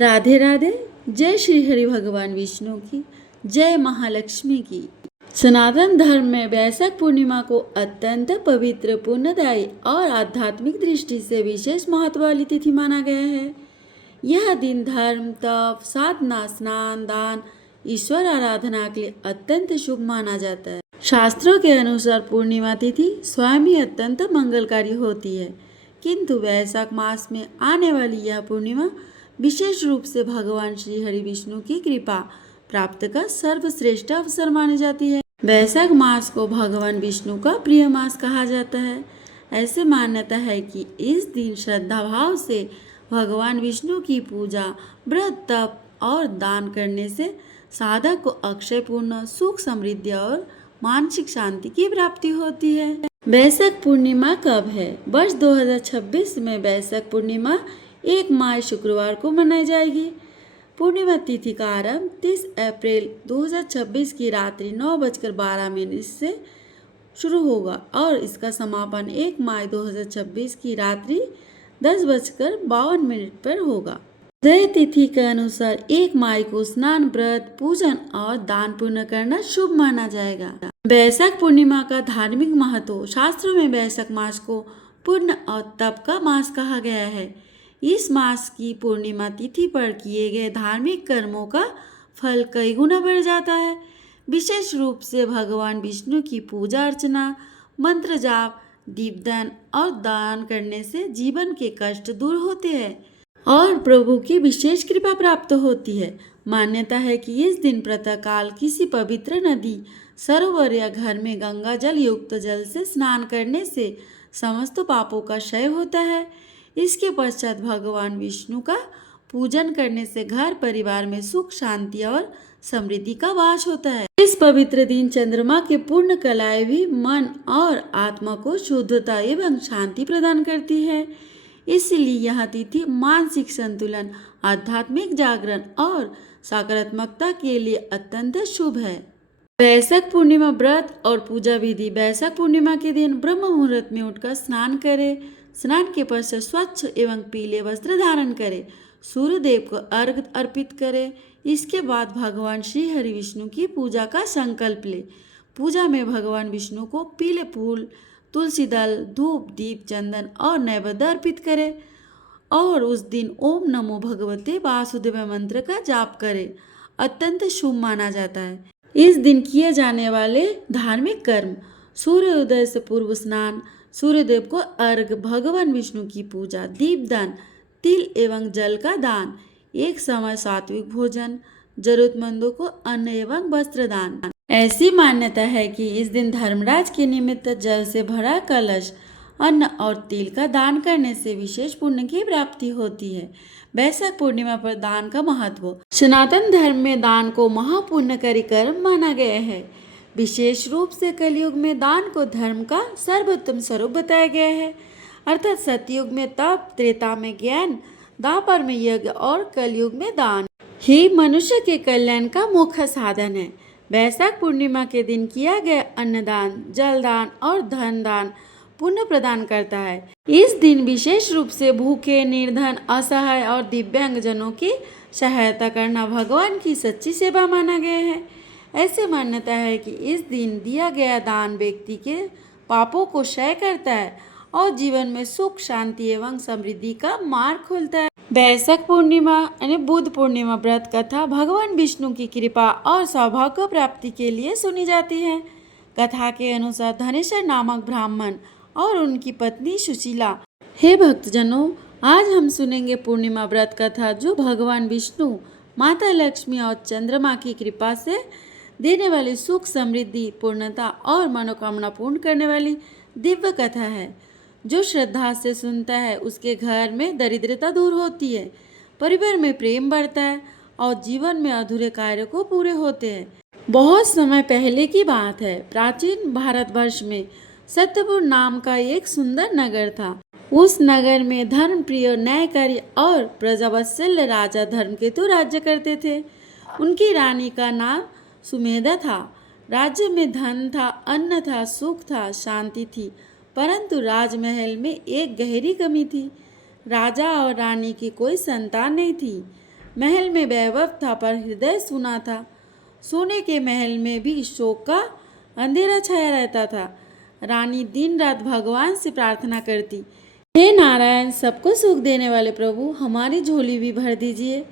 राधे राधे। जय श्री हरि भगवान विष्णु की, जय महालक्ष्मी की। सनातन धर्म में वैशाख पूर्णिमा को अत्यंत पवित्र, पुण्यदायी और आध्यात्मिक दृष्टि से विशेष महत्व वाली तिथि माना गया है। यह दिन धर्म, तप, साधना, स्नान, दान, ईश्वर आराधना के लिए अत्यंत शुभ माना जाता है। शास्त्रों के अनुसार पूर्णिमा तिथि स्वयं ही अत्यंत मंगलकारी होती है, किंतु वैशाख मास में आने वाली यह पूर्णिमा विशेष रूप से भगवान श्री हरि विष्णु की कृपा प्राप्त का सर्वश्रेष्ठ अवसर मानी जाती है। वैशाख मास को भगवान विष्णु का प्रिय मास कहा जाता है। ऐसे मान्यता है कि इस दिन श्रद्धा भाव से भगवान विष्णु की पूजा, व्रत, तप और दान करने से साधक को अक्षय पूर्ण सुख, समृद्धि और मानसिक शांति की प्राप्ति होती है। वैशाख पूर्णिमा कब है? वर्ष 2026 में वैशाख पूर्णिमा 1 मई शुक्रवार को मनाई जाएगी। पूर्णिमा तिथि का आरंभ 30 अप्रैल 2026 की रात्रि 9:12 से शुरू होगा और इसका समापन 1 मई 2026 की रात्रि 10:52 पर होगा। उदय तिथि के अनुसार 1 मई को स्नान, व्रत, पूजन और दान पुण्य करना शुभ माना जाएगा। वैशाख पूर्णिमा का धार्मिक महत्व। शास्त्रों में वैशाख मास को पुण्य और तप का मास कहा गया है। इस मास की पूर्णिमा तिथि पर किए गए धार्मिक कर्मों का फल कई गुना बढ़ जाता है। विशेष रूप से भगवान विष्णु की पूजा अर्चना, मंत्र जाप, दीपदान और दान करने से जीवन के कष्ट दूर होते हैं और प्रभु की विशेष कृपा प्राप्त होती है। मान्यता है कि इस दिन प्रातःकाल किसी पवित्र नदी, सरोवर या घर में गंगा जल युक्त जल से स्नान करने से समस्त पापों का क्षय होता है। इसके पश्चात भगवान विष्णु का पूजन करने से घर परिवार में सुख, शांति और समृद्धि का वास होता है। इस पवित्र दिन चंद्रमा के पूर्ण कलाएं भी मन और आत्मा को शुद्धता एवं शांति प्रदान करती है। इसलिए यह तिथि मानसिक संतुलन, आध्यात्मिक जागरण और सकारात्मकता के लिए अत्यंत शुभ है। वैशाख पूर्णिमा व्रत और पूजा विधि। वैशाख पूर्णिमा के दिन ब्रह्म मुहूर्त में उठकर स्नान करें। स्नान के पश्चात स्वच्छ एवं पीले वस्त्र धारण करें। सूर्य देव को अर्घ्य अर्पित करें। इसके बाद भगवान श्री हरि विष्णु की पूजा का संकल्प लें। पूजा में भगवान विष्णु को पीले फूल, तुलसी दल, धूप, दीप, चंदन और नैवेद्य अर्पित करें और उस दिन ओम नमो भगवते वासुदेव मंत्र का जाप करें। अत्यंत शुभ माना जाता है। इस दिन किए जाने वाले धार्मिक कर्म: सूर्योदय से पूर्व स्नान, सूर्यदेव को अर्घ, भगवान विष्णु की पूजा, दीपदान, तिल एवं जल का दान, एक समय सात्विक भोजन, जरूरतमंदों को अन्न एवं वस्त्र दान। ऐसी मान्यता है कि इस दिन धर्मराज के निमित्त जल से भरा कलश, अन्न और तिल का दान करने से विशेष पुण्य की प्राप्ति होती है। वैशाख पूर्णिमा पर दान का महत्व। सनातन धर्म में दान को महापुण्यकारी कर्म माना गया है। विशेष रूप से कलयुग में दान को धर्म का सर्वोत्तम स्वरूप बताया गया है। अर्थात सतयुग में तप, त्रेता में ज्ञान, द्वापर में यज्ञ और कलयुग में दान ही मनुष्य के कल्याण का मुख्य साधन है। वैशाख पूर्णिमा के दिन किया गया अन्नदान, जलदान और धन दान पुण्य प्रदान करता है। इस दिन विशेष रूप से भूखे, निर्धन, असहाय और दिव्यांग जनों की सहायता करना भगवान की सच्ची सेवा माना गया है। ऐसे मान्यता है कि इस दिन दिया गया दान व्यक्ति के पापों को क्षय करता है और जीवन में सुख, शांति एवं समृद्धि का मार्ग खोलता है। वैशाख पूर्णिमा यानी बुद्ध पूर्णिमा व्रत कथा भगवान विष्णु की कृपा और सौभाग्य प्राप्ति के लिए सुनी जाती है। कथा के अनुसार धनेश्वर नामक ब्राह्मण और उनकी पत्नी सुशीला। हे भक्तजनों, आज हम सुनेंगे पूर्णिमा व्रत कथा, जो भगवान विष्णु, माता लक्ष्मी और चंद्रमा की कृपा से देने वाली सुख, समृद्धि, पूर्णता और मनोकामना पूर्ण करने वाली दिव्य कथा है। जो श्रद्धा से सुनता है उसके घर में दरिद्रता दूर होती है, परिवार में प्रेम बढ़ता है और जीवन में अधूरे कार्य को पूरे होते हैं। बहुत समय पहले की बात है। प्राचीन भारतवर्ष में सत्यपुर नाम का एक सुंदर नगर था। उस नगर में धर्मप्रिय, न्यायकारी और प्रजावत्सल राजा धर्मकेतु राज्य करते थे। उनकी रानी का नाम सुमेधा था। राज्य में धन था, अन्न था, सुख था, शांति थी, परंतु राजमहल में एक गहरी कमी थी। राजा और रानी की कोई संतान नहीं थी। महल में वैभव था पर हृदय सूना था। सोने के महल में भी शोक का अंधेरा छाया रहता था। रानी दिन रात भगवान से प्रार्थना करती, हे नारायण, सबको सुख देने वाले प्रभु, हमारी झोली भी भर दीजिए।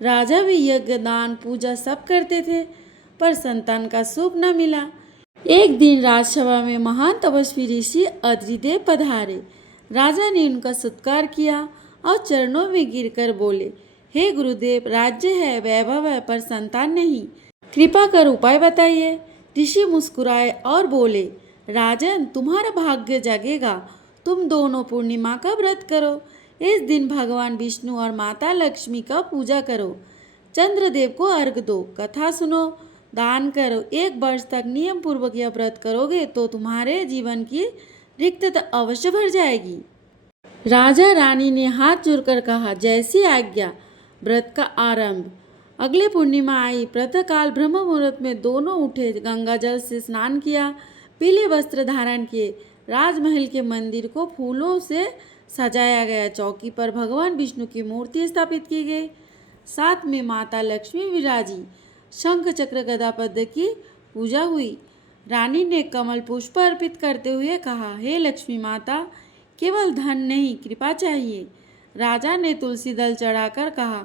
राजा भी यज्ञ दान पूजा सब करते थे पर संतान का सुख न मिला। एक दिन राजसभा में महान तपस्वी ऋषि अद्रिदेव पधारे। राजा ने उनका सत्कार किया और चरणों में गिरकर बोले, हे गुरुदेव, राज्य है, वैभव है, पर संतान नहीं, कृपा कर उपाय बताइए। ऋषि मुस्कुराए और बोले, राजन, तुम्हारा भाग्य जगेगा। तुम दोनों पूर्णिमा का व्रत करो। इस दिन भगवान विष्णु और माता लक्ष्मी का पूजा करो। चंद्रदेव को अर्घ दो, कथा सुनो, दान करो। 1 वर्ष तक नियम पूर्वक यह व्रत करोगे तो तुम्हारे जीवन की रिक्तता अवश्य भर जाएगी। राजा रानी ने हाथ जोड़कर कहा, जैसी आज्ञा। व्रत का आरंभ। अगले पूर्णिमा आई। प्रातःकाल ब्रह्म मुहूर्त में दोनों उठे, गंगा जल से स्नान किया, पीले वस्त्र धारण किए। राजमहल के मंदिर को फूलों से सजाया गया। चौकी पर भगवान विष्णु की मूर्ति स्थापित की गई। साथ में माता लक्ष्मी विराजी। शंख चक्र गदा पद्म की पूजा हुई। रानी ने कमल पुष्प अर्पित करते हुए कहा, हे लक्ष्मी माता, केवल धन नहीं, कृपा चाहिए। राजा ने तुलसी दल चढ़ाकर कहा,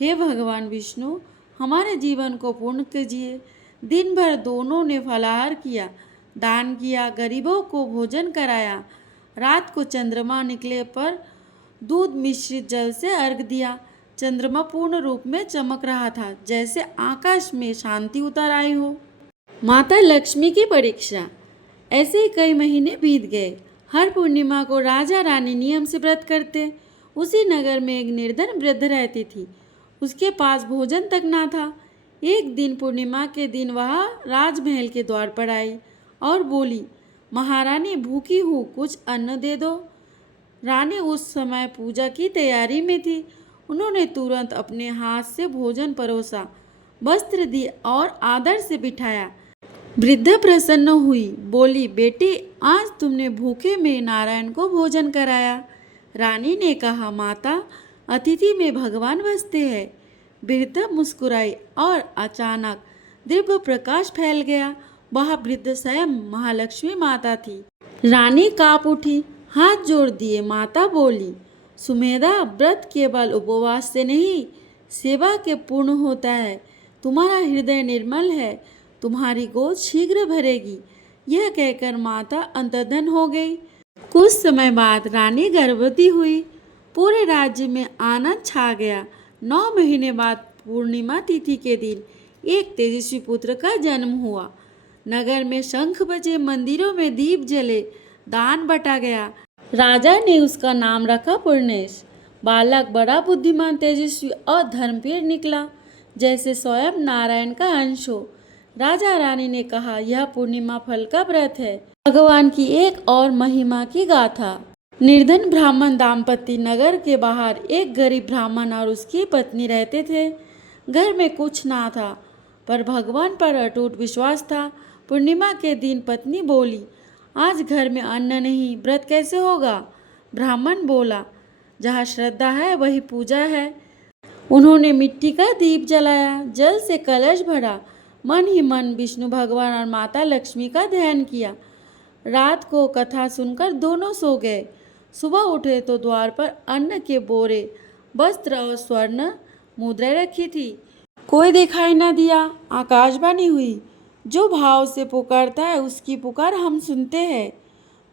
हे भगवान विष्णु, हमारे जीवन को पूर्ण कीजिए। दिन भर दोनों ने फलाहार किया, दान किया, गरीबों को भोजन कराया। रात को चंद्रमा निकले पर दूध मिश्रित जल से अर्घ दिया। चंद्रमा पूर्ण रूप में चमक रहा था, जैसे आकाश में शांति उतर आई हो। माता लक्ष्मी की परीक्षा। ऐसे ही कई महीने बीत गए। हर पूर्णिमा को राजा रानी नियम से व्रत करते। उसी नगर में एक निर्धन वृद्ध रहती थी। उसके पास भोजन तक ना था। एक दिन पूर्णिमा के दिन वह राजमहल के द्वार पर आई और बोली, महारानी, भूखी हूँ, कुछ अन्न दे दो। रानी उस समय पूजा की तैयारी में थी। उन्होंने तुरंत अपने हाथ से भोजन परोसा, वस्त्र दिए और आदर से बिठाया। वृद्ध प्रसन्न हुई, बोली, बेटी, आज तुमने भूखे में नारायण को भोजन कराया। रानी ने कहा, माता, अतिथि में भगवान बसते हैं। वृद्ध मुस्कुराई और अचानक दिव्य प्रकाश फैल गया। वह वृद्ध स्वयं महालक्ष्मी माता थी। रानी कांप उठी, हाथ जोड़ दिए। माता बोली, सुमेधा, व्रत केवल उपवास से नहीं, सेवा के पूर्ण होता है। तुम्हारा हृदय निर्मल है, तुम्हारी गोद शीघ्र भरेगी। यह कहकर माता अंतर्धन हो गई। कुछ समय बाद रानी गर्भवती हुई। पूरे राज्य में आनंद छा गया। 9 महीने बाद पूर्णिमा तिथि के दिन एक तेजस्वी पुत्र का जन्म हुआ। नगर में शंख बजे, मंदिरों में दीप जले, दान बटा गया। राजा ने उसका नाम रखा पूर्णेश। बालक बड़ा बुद्धिमान, तेजस्वी और धर्मप्रिय निकला, जैसे स्वयं नारायण का अंश हो। राजा रानी ने कहा, यह पूर्णिमा फल का व्रत है, भगवान की एक और महिमा की गाथा। निर्धन ब्राह्मण दाम्पत्य नगर के बाहर एक गरीब ब्राह्मण और उसकी पत्नी रहते थे। घर में कुछ ना था पर भगवान पर अटूट विश्वास था। पूर्णिमा के दिन पत्नी बोली, आज घर में अन्न नहीं, व्रत कैसे होगा? ब्राह्मण बोला, जहाँ श्रद्धा है वही पूजा है। उन्होंने मिट्टी का दीप जलाया, जल से कलश भरा, मन ही मन विष्णु भगवान और माता लक्ष्मी का ध्यान किया। रात को कथा सुनकर दोनों सो गए। सुबह उठे तो द्वार पर अन्न के बोरे, वस्त्र और स्वर्ण मुद्राएं रखी थी। कोई दिखाई न दिया। आकाशवाणी हुई, जो भाव से पुकारता है उसकी पुकार हम सुनते हैं।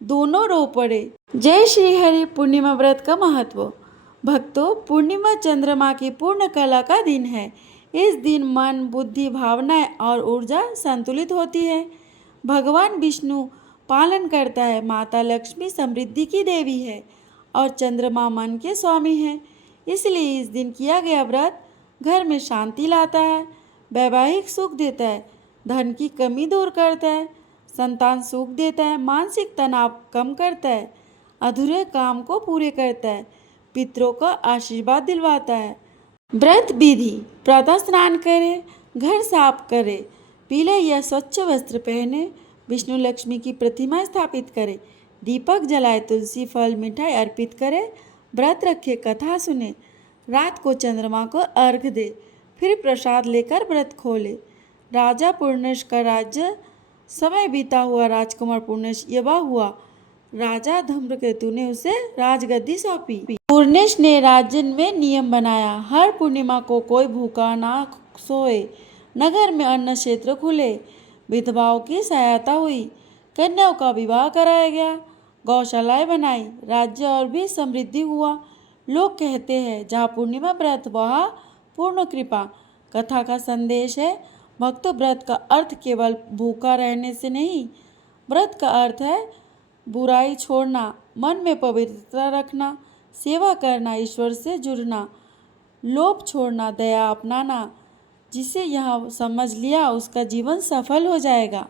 दोनों रो पड़े। जय श्री हरि। पूर्णिमा व्रत का महत्व। भक्तों, पूर्णिमा चंद्रमा की पूर्ण कला का दिन है। इस दिन मन, बुद्धि, भावनाएं और ऊर्जा संतुलित होती है। भगवान विष्णु पालन करता है, माता लक्ष्मी समृद्धि की देवी है और चंद्रमा मन के स्वामी हैं। इसलिए इस दिन किया गया व्रत घर में शांति लाता है, वैवाहिक सुख देता है, धन की कमी दूर करता है, संतान सुख देता है, मानसिक तनाव कम करता है, अधूरे काम को पूरे करता है, पितरों का आशीर्वाद दिलवाता है। व्रत विधि। प्रातः स्नान करें, घर साफ करें, पीले या स्वच्छ वस्त्र पहने, विष्णु लक्ष्मी की प्रतिमा स्थापित करें, दीपक जलाए, तुलसी फल मिठाई अर्पित करें, व्रत रखें, कथा सुने, रात को चंद्रमा को अर्घ्य दे, फिर प्रसाद लेकर व्रत खोले। राजा पूर्णेश का राज्य समय बीता हुआ राजकुमार पूर्णेश युवा हुआ। राजा धूम्रकेतु ने उसे राजगद्दी सौंपी। पूर्णेश ने राज्य में नियम बनाया, हर पूर्णिमा को कोई भूखा ना सोए, नगर में अन्न क्षेत्र खुले, विधवाओं की सहायता हुई, कन्याओं का विवाह कराया गया, गौशालाएं बनाई, राज्य और भी समृद्धि हुआ। लोग कहते हैं जहाँ पूर्णिमा व्रत वहाँ पूर्ण कृपा। कथा का संदेश है, भक्तों, व्रत का अर्थ केवल भूखा रहने से नहीं, व्रत का अर्थ है बुराई छोड़ना, मन में पवित्रता रखना, सेवा करना, ईश्वर से जुड़ना, लोभ छोड़ना, दया अपनाना। जिसे यह समझ लिया उसका जीवन सफल हो जाएगा।